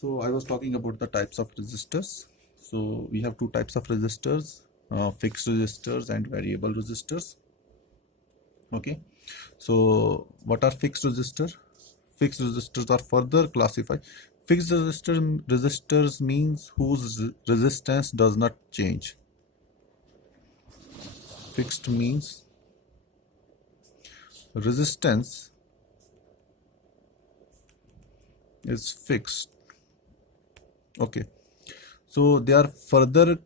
So I was talking about the types of resistors. So we have two types of resistors, fixed resistors and variable resistors. Okay. So what are fixed resistors? Fixed resistors are further classified. Fixed resistors means whose resistance does not change. Fixed means resistance is fixed. Okay. So they are further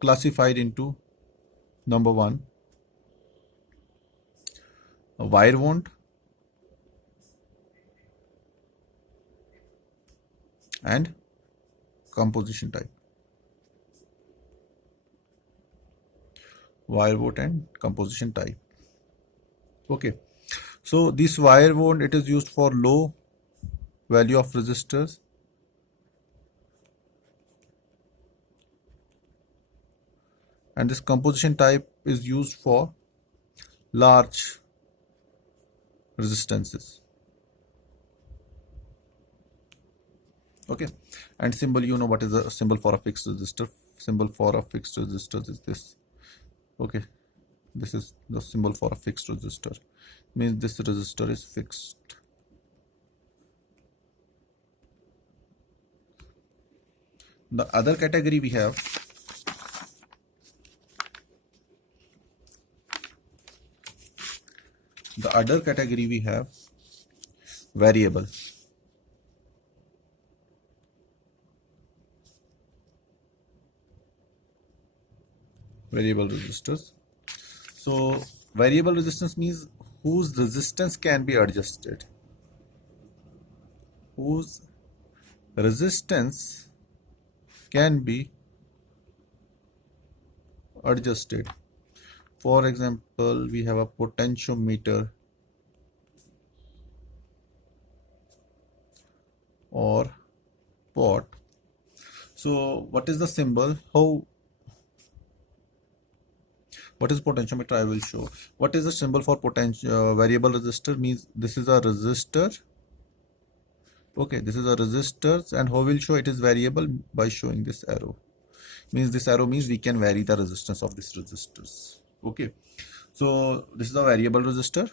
classified into number one, a wire bond and composition type. Wire bond and composition type. Okay. So this wire bond, it is used for low value of resistors. And this composition type is used for large resistances. Okay. And symbol, you know what is the symbol for a fixed resistor? Symbol for a fixed resistor is this. Okay. This is the symbol for a fixed resistor. Means this resistor is fixed. The other category we have variable. Variable resistors. So variable resistance means whose resistance can be adjusted. Whose resistance can be adjusted. For example, we have a potentiometer or pot. So what is the symbol? What is potentiometer? I will show. What is the symbol for variable resistor? Means this is a resistor. Okay, this is a resistor, and how will show it is variable? By showing this arrow. Means this arrow means we can vary the resistance of this resistors. Okay, so this is a variable resistor.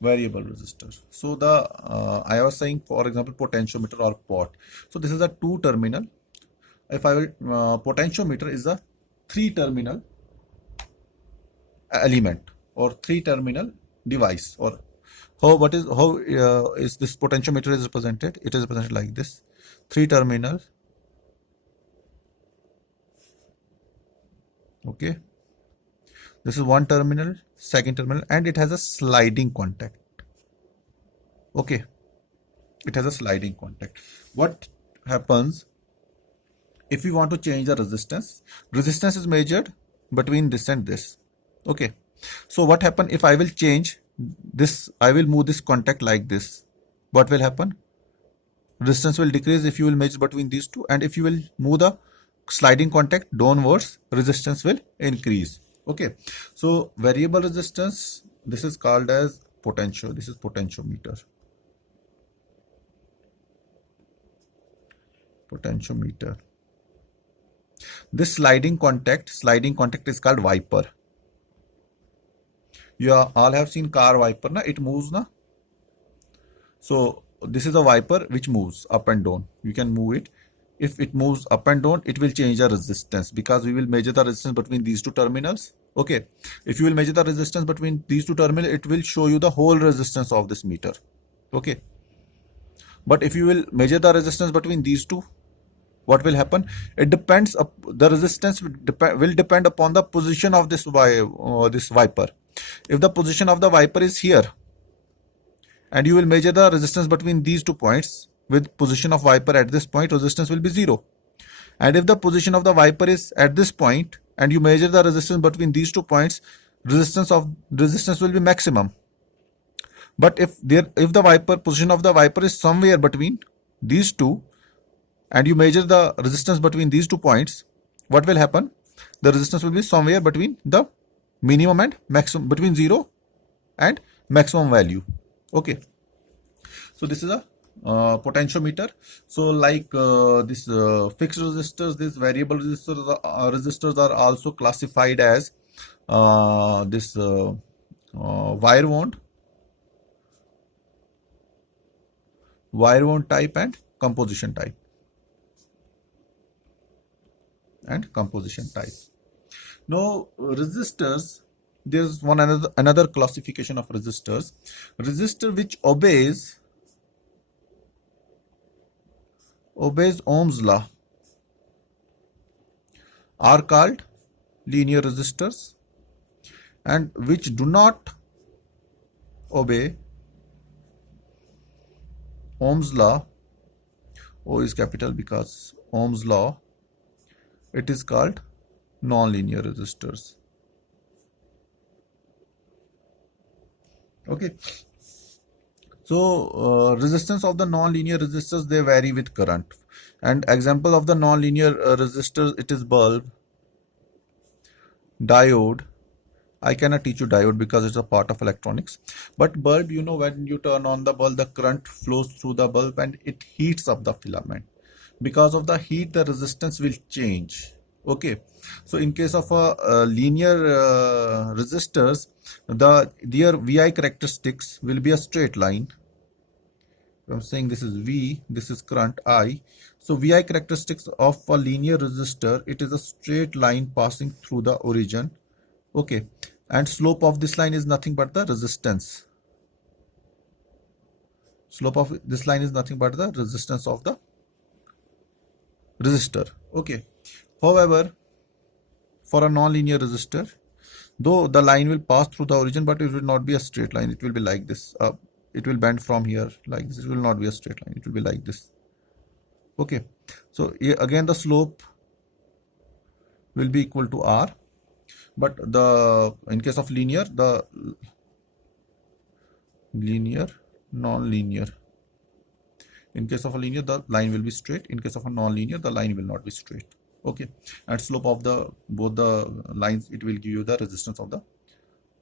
Variable resistor. So the I was saying, for example, potentiometer or pot. So this is a two terminal. If I will potentiometer is a three terminal element or three terminal device. Or how is this potentiometer is represented? It is represented like this: three terminal. Okay, this is one terminal, second terminal, and it has a sliding contact. Okay, it has a sliding contact. What happens if we want to change the resistance? Resistance is measured between this and this. Okay, so what happens if I will change this? I will move this contact like this. What will happen? Resistance will decrease if you will measure between these two, and if you will move the sliding contact downwards, resistance will increase. Okay, so variable resistance, this is called as potential. This is potentiometer. Potentiometer. This sliding contact is called wiper. You all have seen car wiper, na? It moves, na? So this is a wiper which moves up and down. You can move it. If it moves up and down, it will change the resistance, because we will measure the resistance between these two terminals. Okay, if you will measure the resistance between these two terminals, it will show you the whole resistance of this meter. Okay, but if you will measure the resistance between these two, what will happen? It depends. The resistance will depend upon the position of this wiper. If the position of the wiper is here, and you will measure the resistance between these 2 points, with position of wiper at this point, resistance will be 0. And if the position of the wiper is at this point, and you measure the resistance between these 2 points, resistance will be maximum. But if the position of the wiper is somewhere between these two, and you measure the resistance between these 2 points, what will happen? The resistance will be somewhere between the minimum and maximum, between 0 and maximum value. Okay, so this is a potentiometer. So like this fixed resistors, these variable resistors are also classified as this wire wound type and composition type. Now resistors, there's another classification of resistors. Resistor which obeys Ohm's law are called linear resistors, and which do not obey Ohm's law, O is capital because Ohm's law, it is called non-linear resistors. Okay, so resistance of the non-linear resistors, they vary with current. And example of the non-linear resistors, it is bulb, diode. I cannot teach you diode because it's a part of electronics. But bulb, you know, when you turn on the bulb, the current flows through the bulb and it heats up the filament. Because of the heat, the resistance will change. Okay, so in case of a linear resistors, their VI characteristics will be a straight line. I'm saying this is V, this is current I. So VI characteristics of a linear resistor, it is a straight line passing through the origin. Okay, and slope of this line is nothing but the resistance. Slope of this line is nothing but the resistance of the resistor. Okay, however, for a non-linear resistor, though the line will pass through the origin, but it will not be a straight line. It will be like this. It will bend from here like this. It will not be a straight line. It will be like this. Okay, so again the slope will be equal to R, but in case of linear, the non-linear. In case of a linear, the line will be straight. In case of a non-linear, the line will not be straight. Okay, and slope of both the lines, it will give you the resistance of the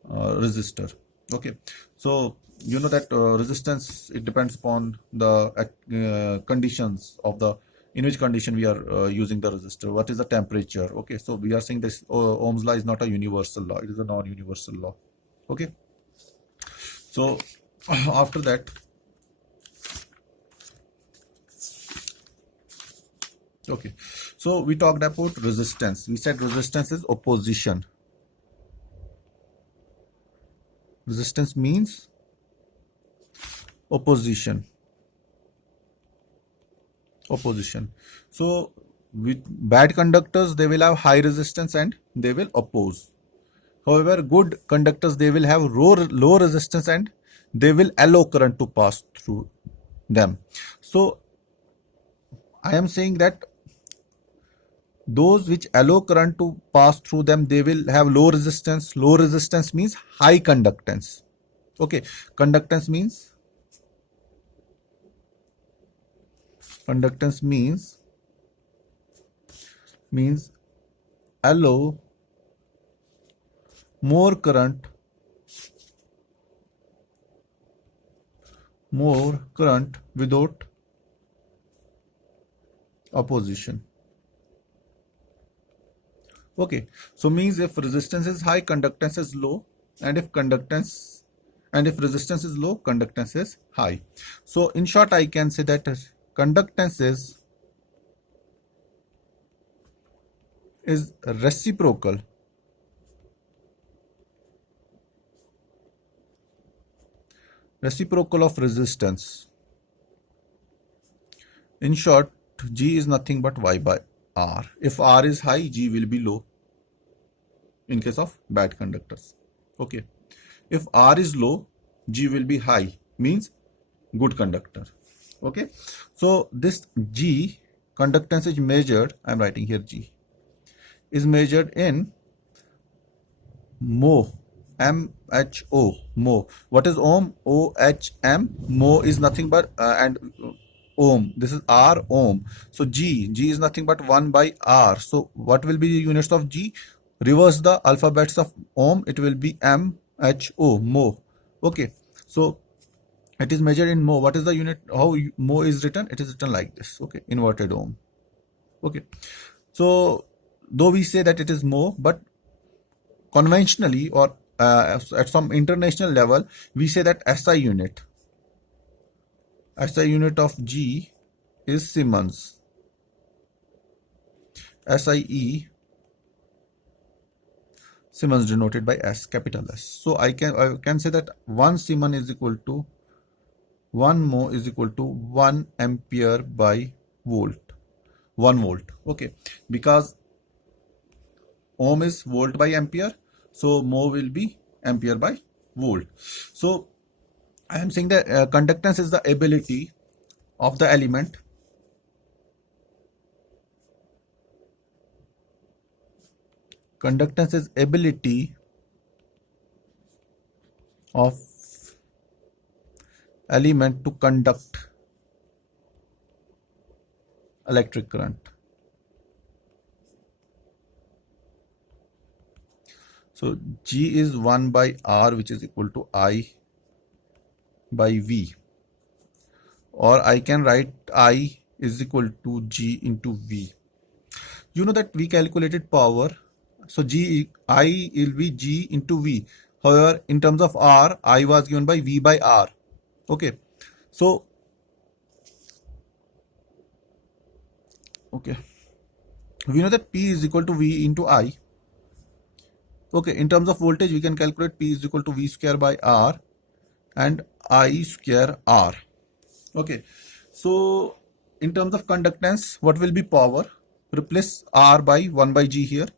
resistor. Okay, so you know that resistance, it depends upon the conditions of the, in which condition we are using the resistor. What is the temperature? Okay, so we are saying this Ohm's law is not a universal law, it is a non-universal law. Okay, so after that, okay, so we talked about resistance. We said resistance is opposition. Resistance means opposition. So with bad conductors, they will have high resistance and they will oppose. However, good conductors, they will have low resistance and they will allow current to pass through them. So I am saying that those which allow current to pass through them, they will have low resistance. Low resistance means high conductance. Okay, conductance means allow more current without opposition. Okay, so means if resistance is high, conductance is low, and if resistance is low, conductance is high. So in short, I can say that conductance is reciprocal of resistance. In short, G is nothing but Y by R. If R is high, G will be low in case of bad conductors. Okay, if R is low, G will be high, means good conductor. Okay, so this G conductance is measured, I am writing here G, is measured in mho, MHO, mho. What is ohm? OHM. Mho is nothing but and ohm, this is R, ohm. So G is nothing but 1 by R. So what will be the units of G? Reverse the alphabets of ohm, it will be MHO, mho. Okay, So it is measured in mho. What is the unit? How mho is written? It is written like this. Okay, inverted ohm. Okay, so though we say that it is mho, but conventionally or at some international level, we say that SI unit of G is Siemens. SIE, Siemens denoted by S, capital S. So I can say that 1 Siemens is equal to 1 mho is equal to 1 ampere by volt. 1 volt. Okay, because ohm is volt by ampere, so mho will be ampere by volt. So I am saying that conductance is the ability of the element conductance is ability of element to conduct electric current. So G is 1 by R, which is equal to I by V, or I can write I is equal to G into V. You know that we calculated power, so I will be G into V. However, in terms of R, I was given by V by R. Okay, so okay, we know that P is equal to V into I. Okay, in terms of voltage, we can calculate P is equal to V square by R and I square R. Okay, so in terms of conductance, what will be power? Replace R by 1 by G here.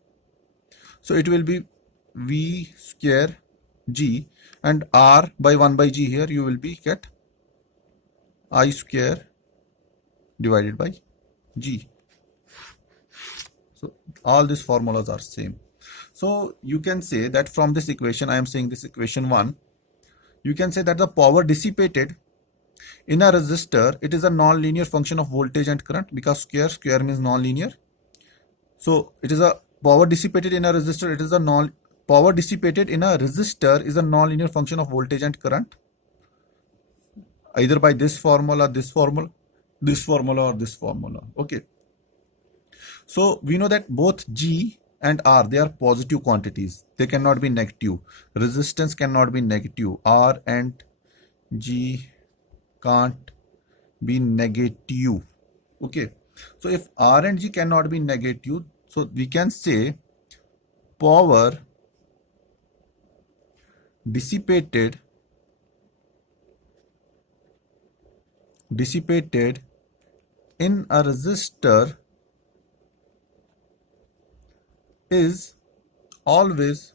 So it will be V square G, and R by 1 by G here you will be get I square divided by G. So all these formulas are same. So you can say that from this equation, I am saying this equation 1, you can say that the power dissipated in a resistor, it is a non-linear function of voltage and current, because square means non-linear. So it is a power dissipated in a resistor, it is a power dissipated in a resistor is a non-linear function of voltage and current, either by this formula, this formula, this formula, or this formula. Okay, so we know that both G and R, they are positive quantities, they cannot be negative. Resistance cannot be negative. R and G can't be negative. Okay, so if R and G cannot be negative, so we can say power dissipated in a resistor is always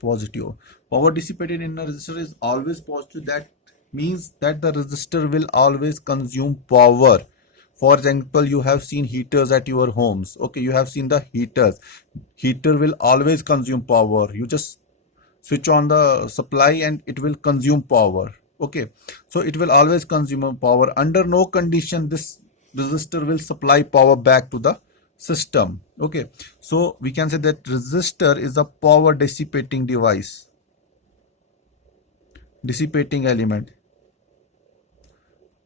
positive. Power dissipated in a resistor is always positive. That means that the resistor will always consume power. For example, you have seen heaters at your homes. Okay, you have seen the heaters. Heater will always consume power. You just switch on the supply and it will consume power. Okay, so it will always consume power. Under no condition this resistor will supply power back to the system. Okay, so we can say that resistor is a power dissipating device, dissipating element,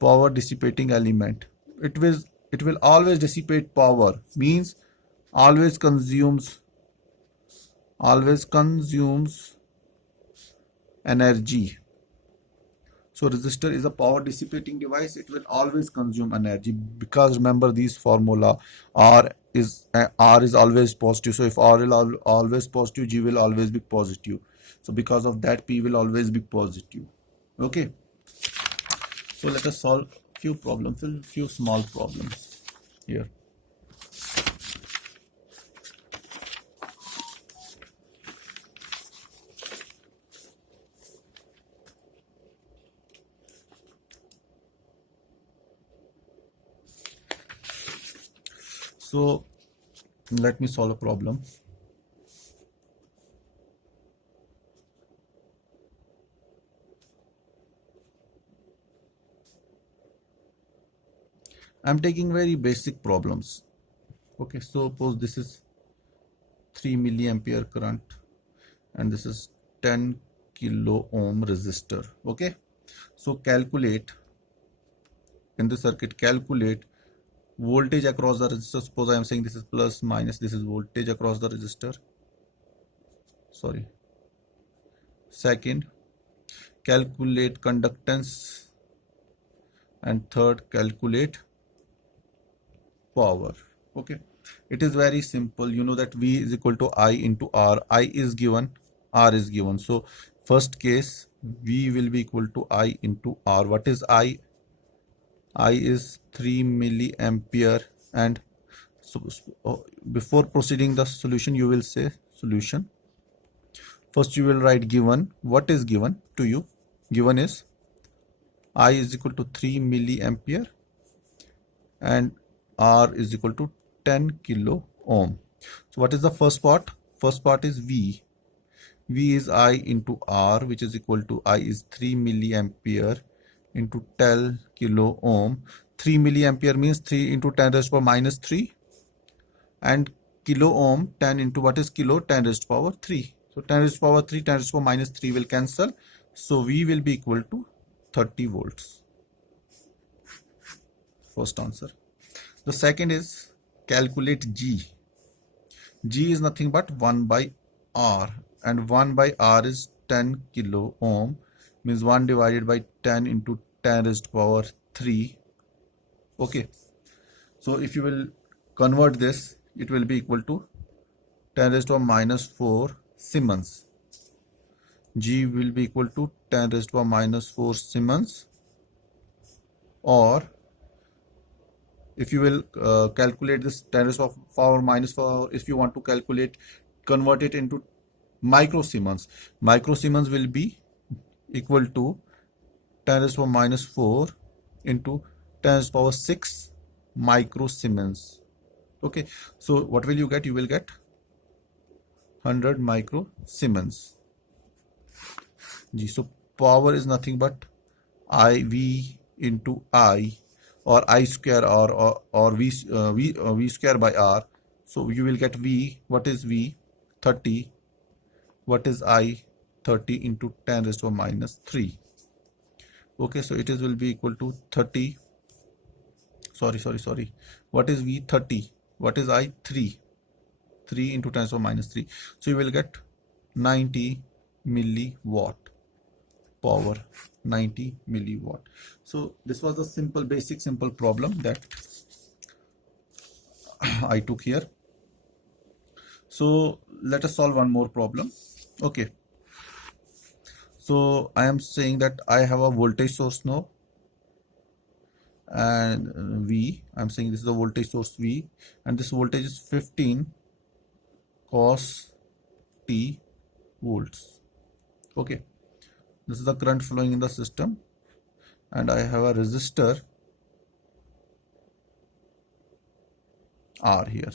power dissipating element. It will always dissipate power, means always consumes energy. So resistor is a power dissipating device, it will always consume energy, because remember these formula, R is always positive. So if R is always positive, G will always be positive. So because of that, P will always be positive. Okay, so let us solve few problems, few small problems here. So let me solve a problem. I'm taking very basic problems. Okay, so suppose this is 3 milliampere current and this is 10 kilo ohm resistor. Okay, so calculate in the circuit, calculate voltage across the resistor. Suppose I am saying this is plus minus, this is voltage across the resistor. Sorry. Second, calculate conductance, and third, calculate power. Okay, it is very simple. You know that V is equal to I into R. I is given, R is given. So first case, V will be equal to I into R. What is I? I is 3 milliampere. And so before proceeding the solution, you will say solution. First you will write given. What is given to you? Given is I is equal to 3 milliampere and R is equal to 10 kilo ohm. So what is the first part? First part is V. V is I into R, which is equal to I is 3 milliampere into 10 kilo ohm. 3 milliampere means 3 into 10 raised to power minus 3, and kilo ohm, 10 into what is kilo? 10 raised to power 3. So 10 raised to power 3, 10 raised to power minus 3 will cancel. So V will be equal to 30 volts. First answer. The second is calculate G. G is nothing but 1 by R, and 1 by R is 10 kilo ohm, means 1 divided by 10 into 10 raised to power 3. Okay, so if you will convert this, it will be equal to 10 raised to power minus 4 Siemens. G will be equal to 10 raised to power minus 4 Siemens. Or if you will calculate this 10 raised to power minus 4, if you want to calculate, convert it into micro Siemens. Micro Siemens will be equal to 10 raised to power minus 4 into 10 raised to power 6 micro Siemens. Okay, so what will you get? You will get 100 micro Siemens. G. So power is nothing but IV into I, or I square, or V square by R. So you will get V. What is V? 30. What is I? 30 into 10 raised to power minus 3. Okay, so it is will be equal to 30. Sorry. What is V? 30. What is I? 3. 3 into 10 raised to power minus 3. So you will get 90 milliwatt power. 90 milliwatt. So this was a simple, basic, simple problem that I took here. So let us solve one more problem. Okay, so I am saying that I have a voltage source now, and V, I'm saying this is a voltage source V, and this voltage is 15 cos t volts. Okay, this is the current flowing in the system, and I have a resistor R here.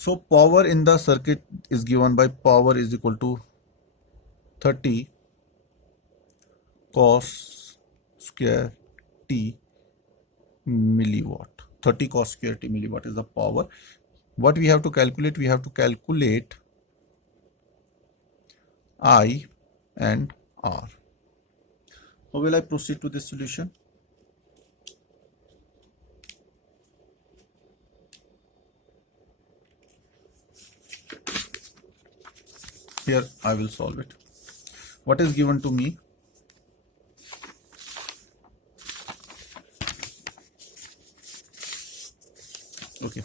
So power in the circuit is given by power is equal to 30 cos square t milliwatt. 30 cos square t milliwatt is the power. What we have to calculate? We have to calculate I and R. How will I proceed to this solution? Here I will solve it. What is given to me? Okay.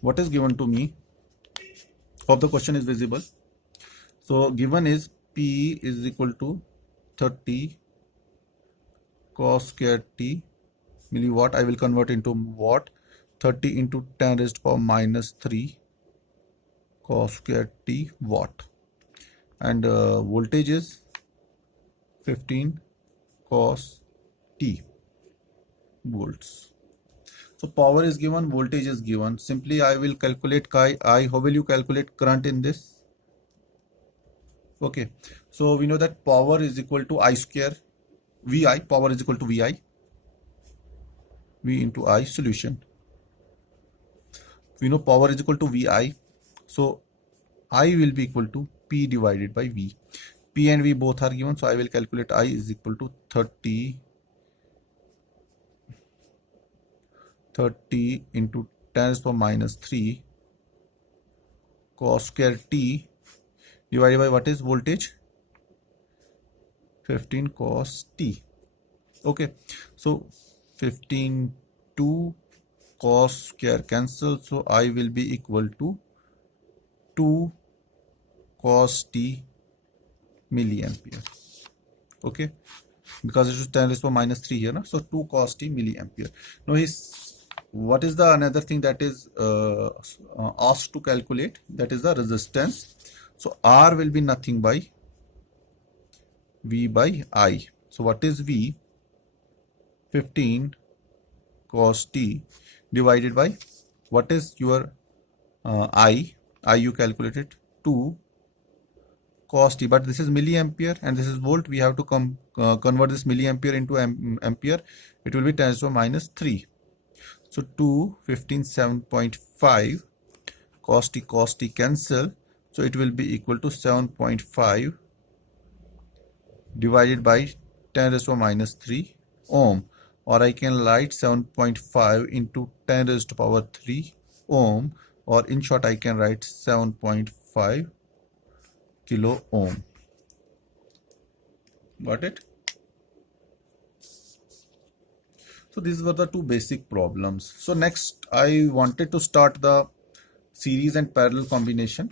What is given to me? Hope the question is visible. So given is P is equal to 30 cos square t milliwatt. I will convert into watt. 30 into 10 raised to power minus 3 cos square t watt, and voltage is 15 cos t volts. So power is given, voltage is given. Simply I will calculate chi I. How will you calculate current in this? Okay, so we know that power is equal to I square VI. Power is equal to VI. V into I. Solution. We know power is equal to VI. So I will be equal to P divided by V. P and V both are given, so I will calculate I is equal to 30 into 10 raised to the power minus 3 cos square T divided by what is voltage? 15 cos T. Okay, so 15 2 cos square cancel, so I will be equal to 2 cos T milliampere. Okay, because it is 10 raised to the power minus 3 here, no? So 2 cos T milliampere. Now what is the another thing that is asked to calculate? That is the resistance. So R will be nothing by V by I. So what is V? 15 cos T divided by what is your I? I you calculated 2 cos T, but this is milliampere and this is volt. We have to convert this milliampere into ampere. It will be 10 to the minus 3. So 2 15 7.5 cos T cancel. So it will be equal to 7.5 divided by 10 raised to the minus 3 ohm, or I can write 7.5 into 10 raised to the power 3 ohm, or in short I can write 7.5 kilo ohm. Got it? So these were the two basic problems. So next I wanted to start the series and parallel combination.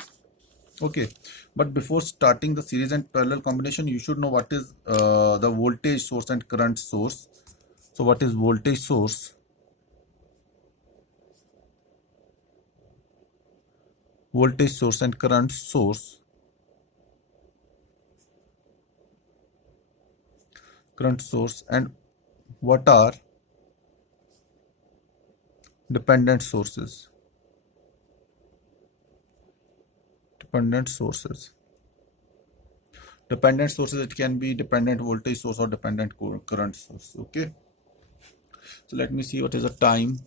Okay, but before starting the series and parallel combination, you should know what is the voltage source and current source. So what is voltage source? Voltage source and current source. Current source, and what are dependent sources? Dependent sources. Dependent sources, it can be dependent voltage source or dependent current source. Okay, so let me see what is the time.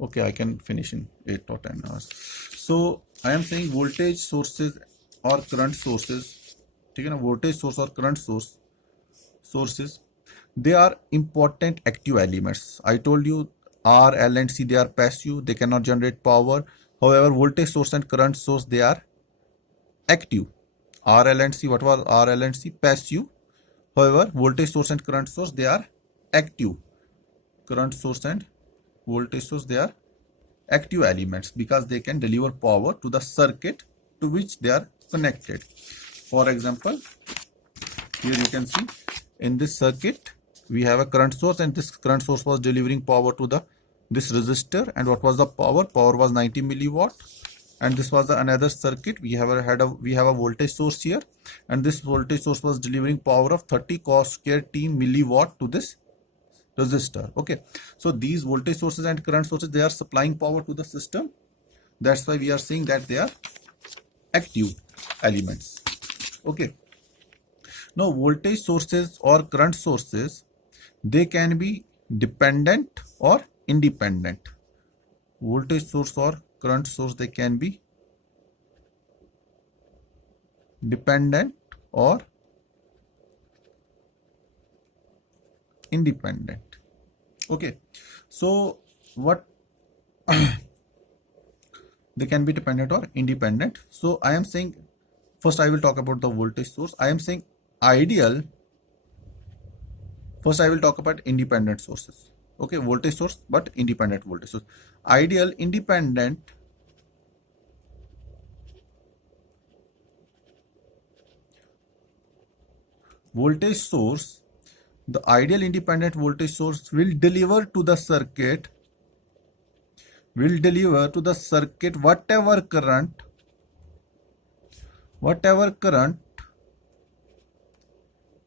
Okay, I can finish in 8 or 10 hours. So I am saying voltage sources or current sources, voltage source or current sources, they are important active elements. I told you R, L and C, they are passive, they cannot generate power. However, voltage source and current source, they are active. R, L and C, what was R, L and C? Passive. However, voltage source and current source, they are active. Current source and voltage source, they are active elements because they can deliver power to the circuit to which they are connected. For example, here you can see in this circuit we have a current source, and this current source was delivering power to this resistor. And what was the power? Power was 90 milliwatt. And this was another circuit. We have a voltage source here, and this voltage source was delivering power of 30 cos square T milliwatt to this resistor. Okay, so these voltage sources and current sources, they are supplying power to the system. That's why we are saying that they are active elements. Okay, now voltage sources or current sources, they can be dependent or independent. Voltage source or current source, they can be dependent or independent. Okay, so what they can be dependent or independent. So I am saying, first I will talk about the voltage source. I am saying ideal. First I will talk about independent sources. Okay, voltage source but independent voltage source. Ideal independent voltage source, the ideal independent voltage source will deliver to the circuit, whatever current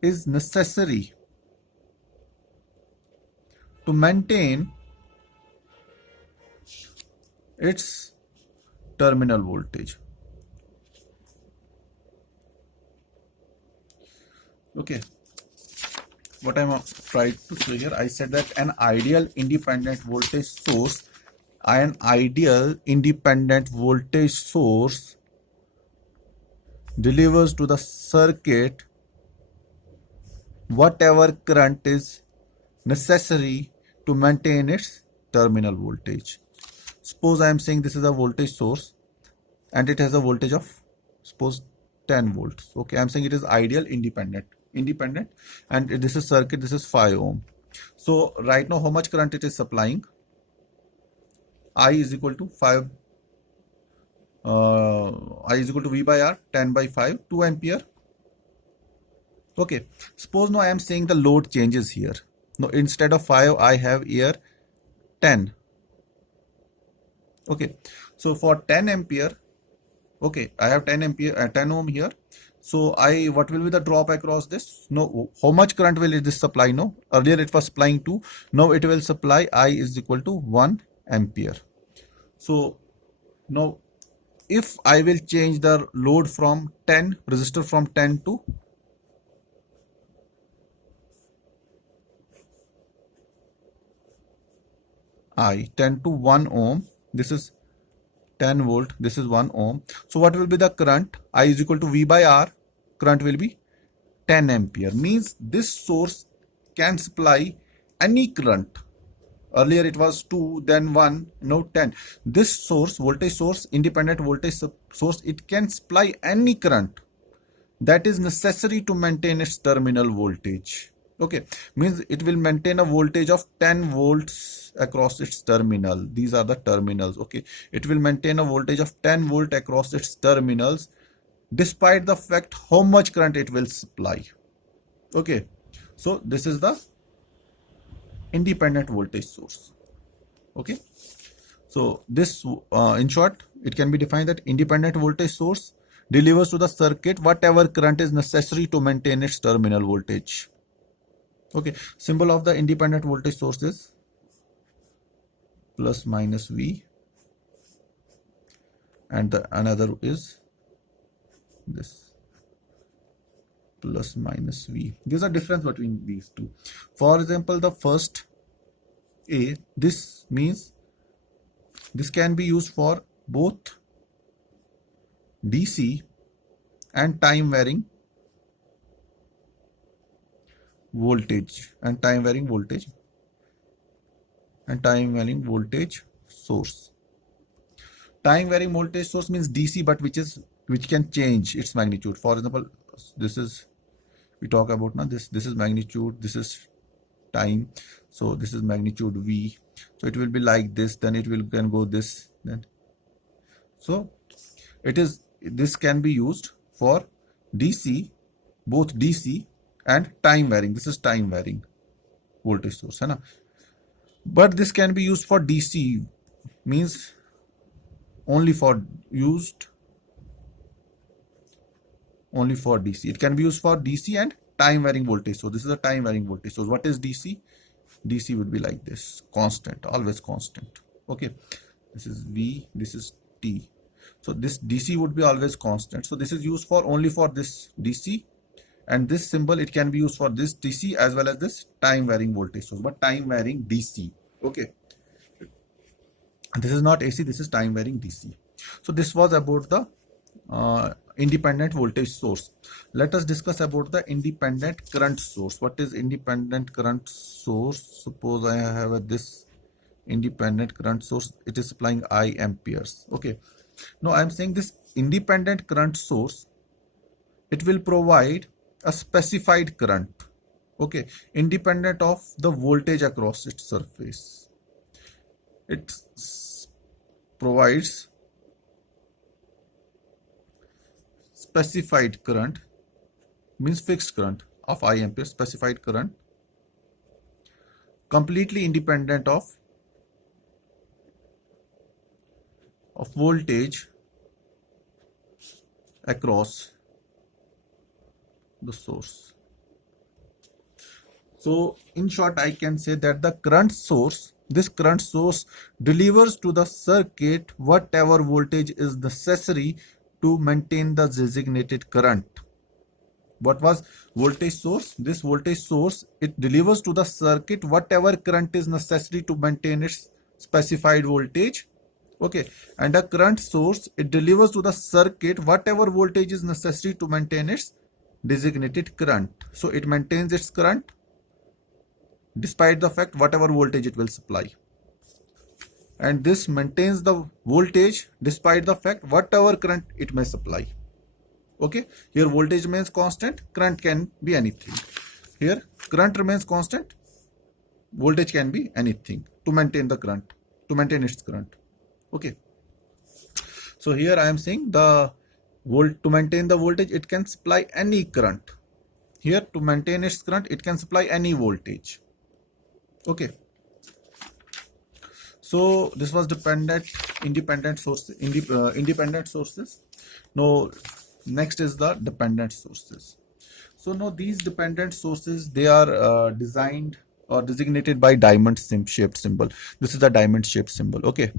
is necessary to maintain its terminal voltage. Okay, what I'm trying to say here, I said that an ideal independent voltage source delivers to the circuit whatever current is necessary to maintain its terminal voltage. Suppose I am saying this is a voltage source and it has a voltage of suppose 10 volts. Okay, I am saying it is ideal independent, and this is circuit, this is 5 ohm. So right now how much current it is supplying? I is equal to 5 I is equal to V by R, 10 by 5, 2 ampere. Okay, suppose now I am saying the load changes here. Now instead of 5 I have here 10. Okay, so for 10 ampere, okay, I have 10 ampere 10 ohm here. So what will be the drop across this? No, how much current will this supply? No, earlier it was supplying 2, now it will supply I is equal to 1 ampere. So now if I will change the load from 10 resistor from 10 to I 10 to 1 ohm, this is 10 volt, this is 1 ohm. So what will be the current? I is equal to V by R, current will be 10 ampere. Means this source can supply any current. Earlier it was 2, then 1, now 10. This source, voltage source, independent voltage source, it can supply any current that is necessary to maintain its terminal voltage. Okay, means it will maintain a voltage of 10 volts across its terminal. These are the terminals. Okay, it will maintain a voltage of 10 volt across its terminals despite the fact how much current it will supply. Okay, so this is the independent voltage source. Okay, so this in short it can be defined that independent voltage source delivers to the circuit whatever current is necessary to maintain its terminal voltage. Okay, symbol of the independent voltage source is plus minus V, and the another is this plus minus V. There's a difference between these two. For example, the first A, this means this can be used for both DC and time varying voltage and time varying voltage source. Time varying voltage source means DC, but which can change its magnitude. For example, this is we talk about now, this is magnitude, this is time, so this is magnitude V, so it will be like this, then it will can go this, then so this can be used for DC, both DC and time varying. This is time varying voltage source, है ना? But this can be used for DC, means only for DC. It can be used for DC and time varying voltage. So this is a time varying voltage. So what is DC? DC would be like this, constant, always constant. Okay, this is V, this is T. So this DC would be always constant. So this is used for only for this DC, and this symbol it can be used for this DC as well as this time varying voltage source, but time varying DC. Okay, this is not AC, this is time varying DC. So this was about the independent voltage source. Let us discuss about the independent current source. What is independent current source? Suppose I have this independent current source, it is supplying I amperes. Okay, now I am saying this independent current source, it will provide a specified current, okay, independent of the voltage across its surface. It provides specified current, means fixed current of I ampere, specified current, completely independent of voltage across the source. So in short, I can say that the current source, this current source delivers to the circuit whatever voltage is necessary to maintain the designated current. What was voltage source? This voltage source, it delivers to the circuit whatever current is necessary to maintain its specified voltage Okay, and a current source, it delivers to the circuit whatever voltage is necessary to maintain its designated current. So it maintains its current despite the fact whatever voltage it will supply, and this maintains the voltage despite the fact whatever current it may supply. Okay, here voltage remains constant, current can be anything. Here current remains constant, voltage can be anything to maintain the current, to maintain its current. Okay, so here I am saying the volt, to maintain the voltage it can supply any current. Here to maintain its current it can supply any voltage. Okay, so this was independent sources. Now next is the dependent sources. So now these dependent sources, they are designed or designated by diamond shaped symbol. This is the diamond shaped symbol. Okay,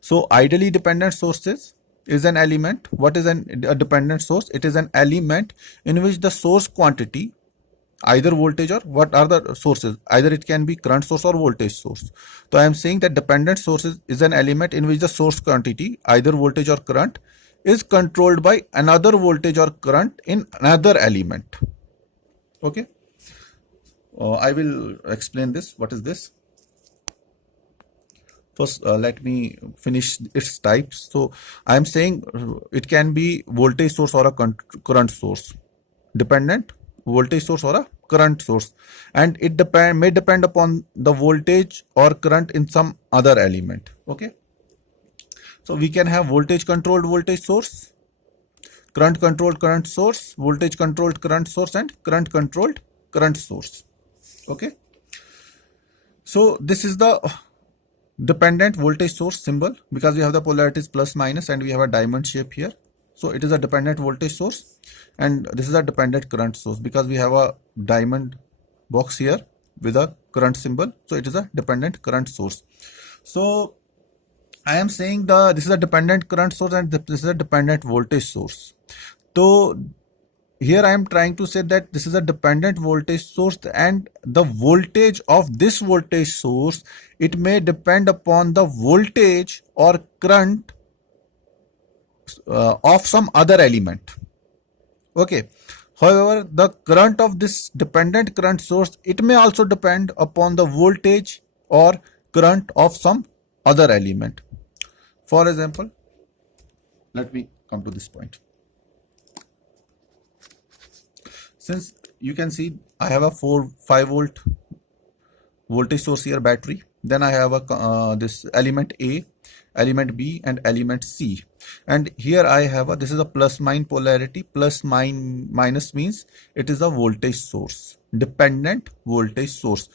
so ideally dependent sources is an element. What is a dependent source? It is an element in which the source quantity, either voltage or what are the sources, either it can be current source or voltage source. So I am saying that dependent sources is an element in which the source quantity, either voltage or current, is controlled by another voltage or current in another element. Okay, I will explain this. What is this? First, let me finish its types. So I am saying it can be voltage source or a current source, dependent voltage source or a current source, and it may depend upon the voltage or current in some other element. Okay, so we can have voltage controlled voltage source, current controlled current source, voltage controlled current source, and current controlled current source. Okay, so this is the dependent voltage source symbol, because we have the polarities plus minus and we have a diamond shape here. So it is a dependent voltage source, and this is a dependent current source because we have a diamond box here with a current symbol. So it is a dependent current source. So I am saying this is a dependent current source and this is a dependent voltage source. So here I am trying to say that this is a dependent voltage source, and the voltage of this voltage source, it may depend upon the voltage or current of some other element. Okay, however, the current of this dependent current source, it may also depend upon the voltage or current of some other element. For example, let me come to this point. Since you can see I have a 5 volt voltage source here, battery, then I have a this element A, element B, and element C, and here I have a, this is a plus minus polarity. Plus minus means it is a voltage source, dependent voltage source.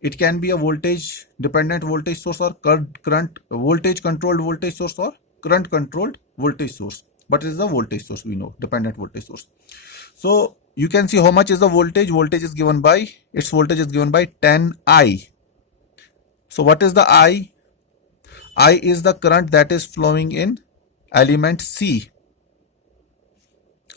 It can be a voltage dependent voltage source or current voltage controlled voltage source or current controlled voltage source, but it is a voltage source, we know, dependent voltage source. So you can see how much is the voltage. Voltage is given by, its voltage is given by 10I. So what is the I? I is the current that is flowing in element C.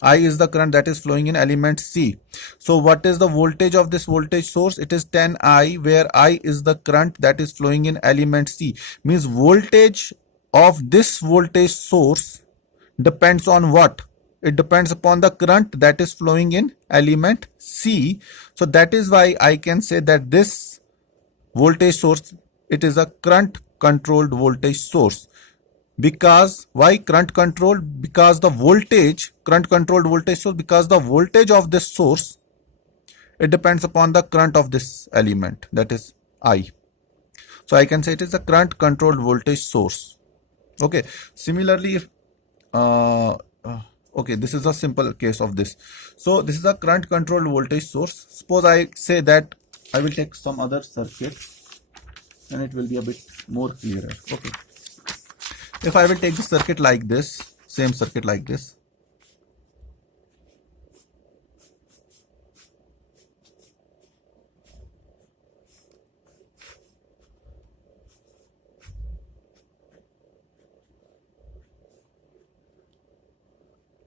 I is the current that is flowing in element C. So what is the voltage of this voltage source? It is 10I, where I is the current that is flowing in element C. Means voltage of this voltage source depends on what? It depends upon the current that is flowing in element C. So that is why I can say that this voltage source, it is a current controlled voltage source. Because why current controlled? Because the voltage, current controlled voltage source, because the voltage of this source, it depends upon the current of this element, that is I. So I can say it is a current controlled voltage source. Okay, similarly if okay, this is a simple case of this. So this is a current controlled voltage source. Suppose I say that I will take some other circuit and it will be a bit more clearer. Okay, if I will take the circuit like this, same circuit like this,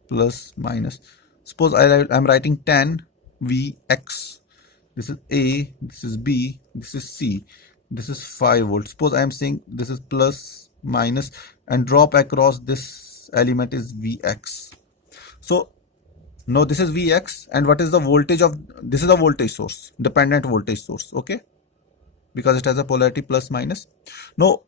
plus minus, suppose I'm writing 10 Vx, this is A, this is B, this is C, this is 5 volts. Suppose I am saying this is plus minus and drop across this element is Vx. So now this is Vx, and what is the voltage of this? Is a voltage source, dependent voltage source, okay, because it has a polarity plus minus. Now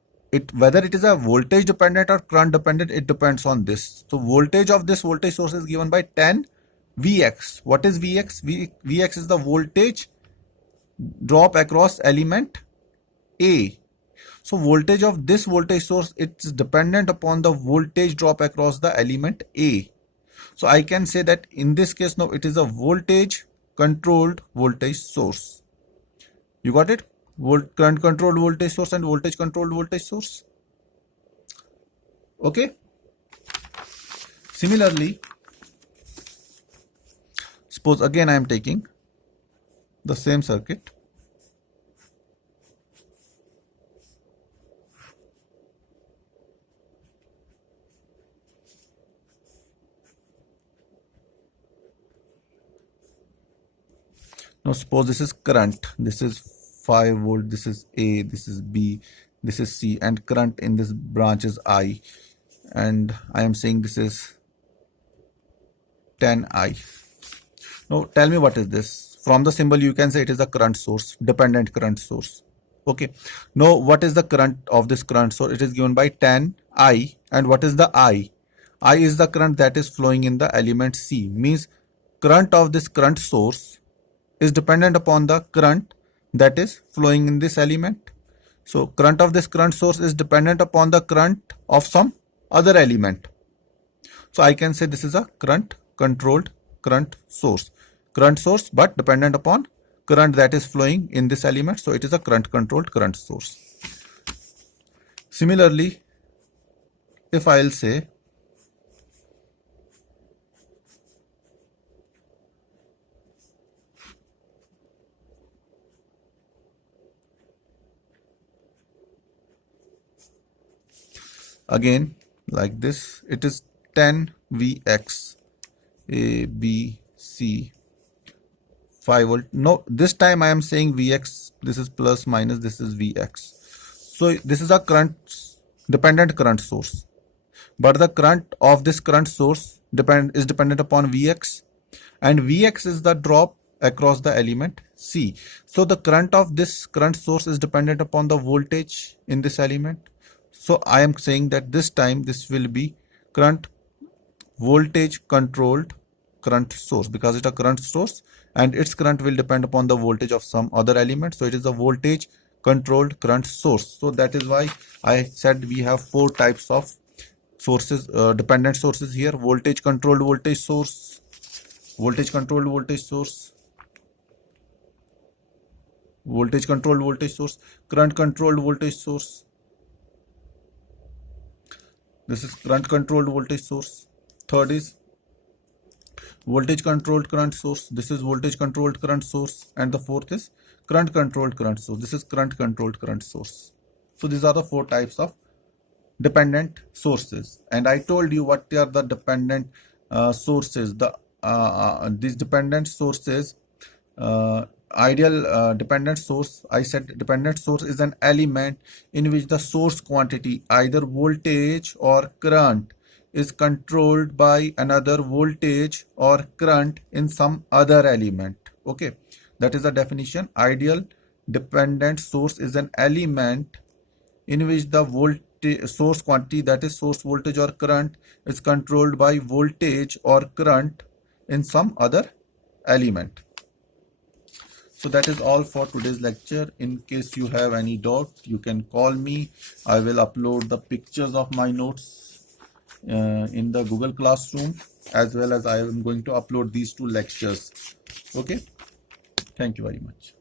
whether it is a voltage dependent or current dependent, it depends on this. So voltage of this voltage source is given by 10 Vx. What is Vx? Vx is the voltage drop across element A. So voltage of this voltage source, it's dependent upon the voltage drop across the element A. So I can say that in this case now it is a voltage controlled voltage source. You got it? Current controlled voltage source and voltage controlled voltage source. Okay. Similarly, suppose again I am taking the same circuit. Now suppose this is current, this is 5 volt, this is A, this is B, this is C, and current in this branch is I, and I am saying this is 10I. Now tell me what is this? From the symbol you can say it is a current source, dependent current source. Okay. Now what is the current of this current source? It is given by 10I, and what is the I? I is the current that is flowing in the element C, means current of this current source is dependent upon the current that is flowing in this element. So current of this current source is dependent upon the current of some other element. So I can say this is a current controlled current source but dependent upon current that is flowing in this element. So it is a current controlled current source. Similarly, if I'll say again like this, it is 10 Vx, A, B, C, 5 volt. No, this time I am saying Vx, this is plus minus, this is Vx. So this is a current dependent current source, but the current of this current source is dependent upon Vx, and Vx is the drop across the element C. So the current of this current source is dependent upon the voltage in this element. So I am saying that this time this will be current voltage controlled current source, because it's a current source and its current will depend upon the voltage of some other element. So it is a voltage controlled current source. So that is why I said we have 4 types of sources, dependent sources here: voltage controlled voltage source, voltage controlled voltage source, voltage controlled voltage source, current controlled voltage source. This is current controlled voltage source. Third is voltage controlled current source. This is voltage controlled current source. And the fourth is current controlled current source. This is current controlled current source. So these are the 4 types of dependent sources. And I told you what are the dependent sources. These dependent sources, ideal dependent source, I said dependent source is an element in which the source quantity, either voltage or current, is controlled by another voltage or current in some other element. Okay, that is the definition. Ideal dependent source is an element in which the source quantity, that is source voltage or current, is controlled by voltage or current in some other element. So that is all for today's lecture. In case you have any doubt, you can call me. I will upload the pictures of my notes in the Google Classroom, as well as I am going to upload these 2 lectures. Okay. Thank you very much.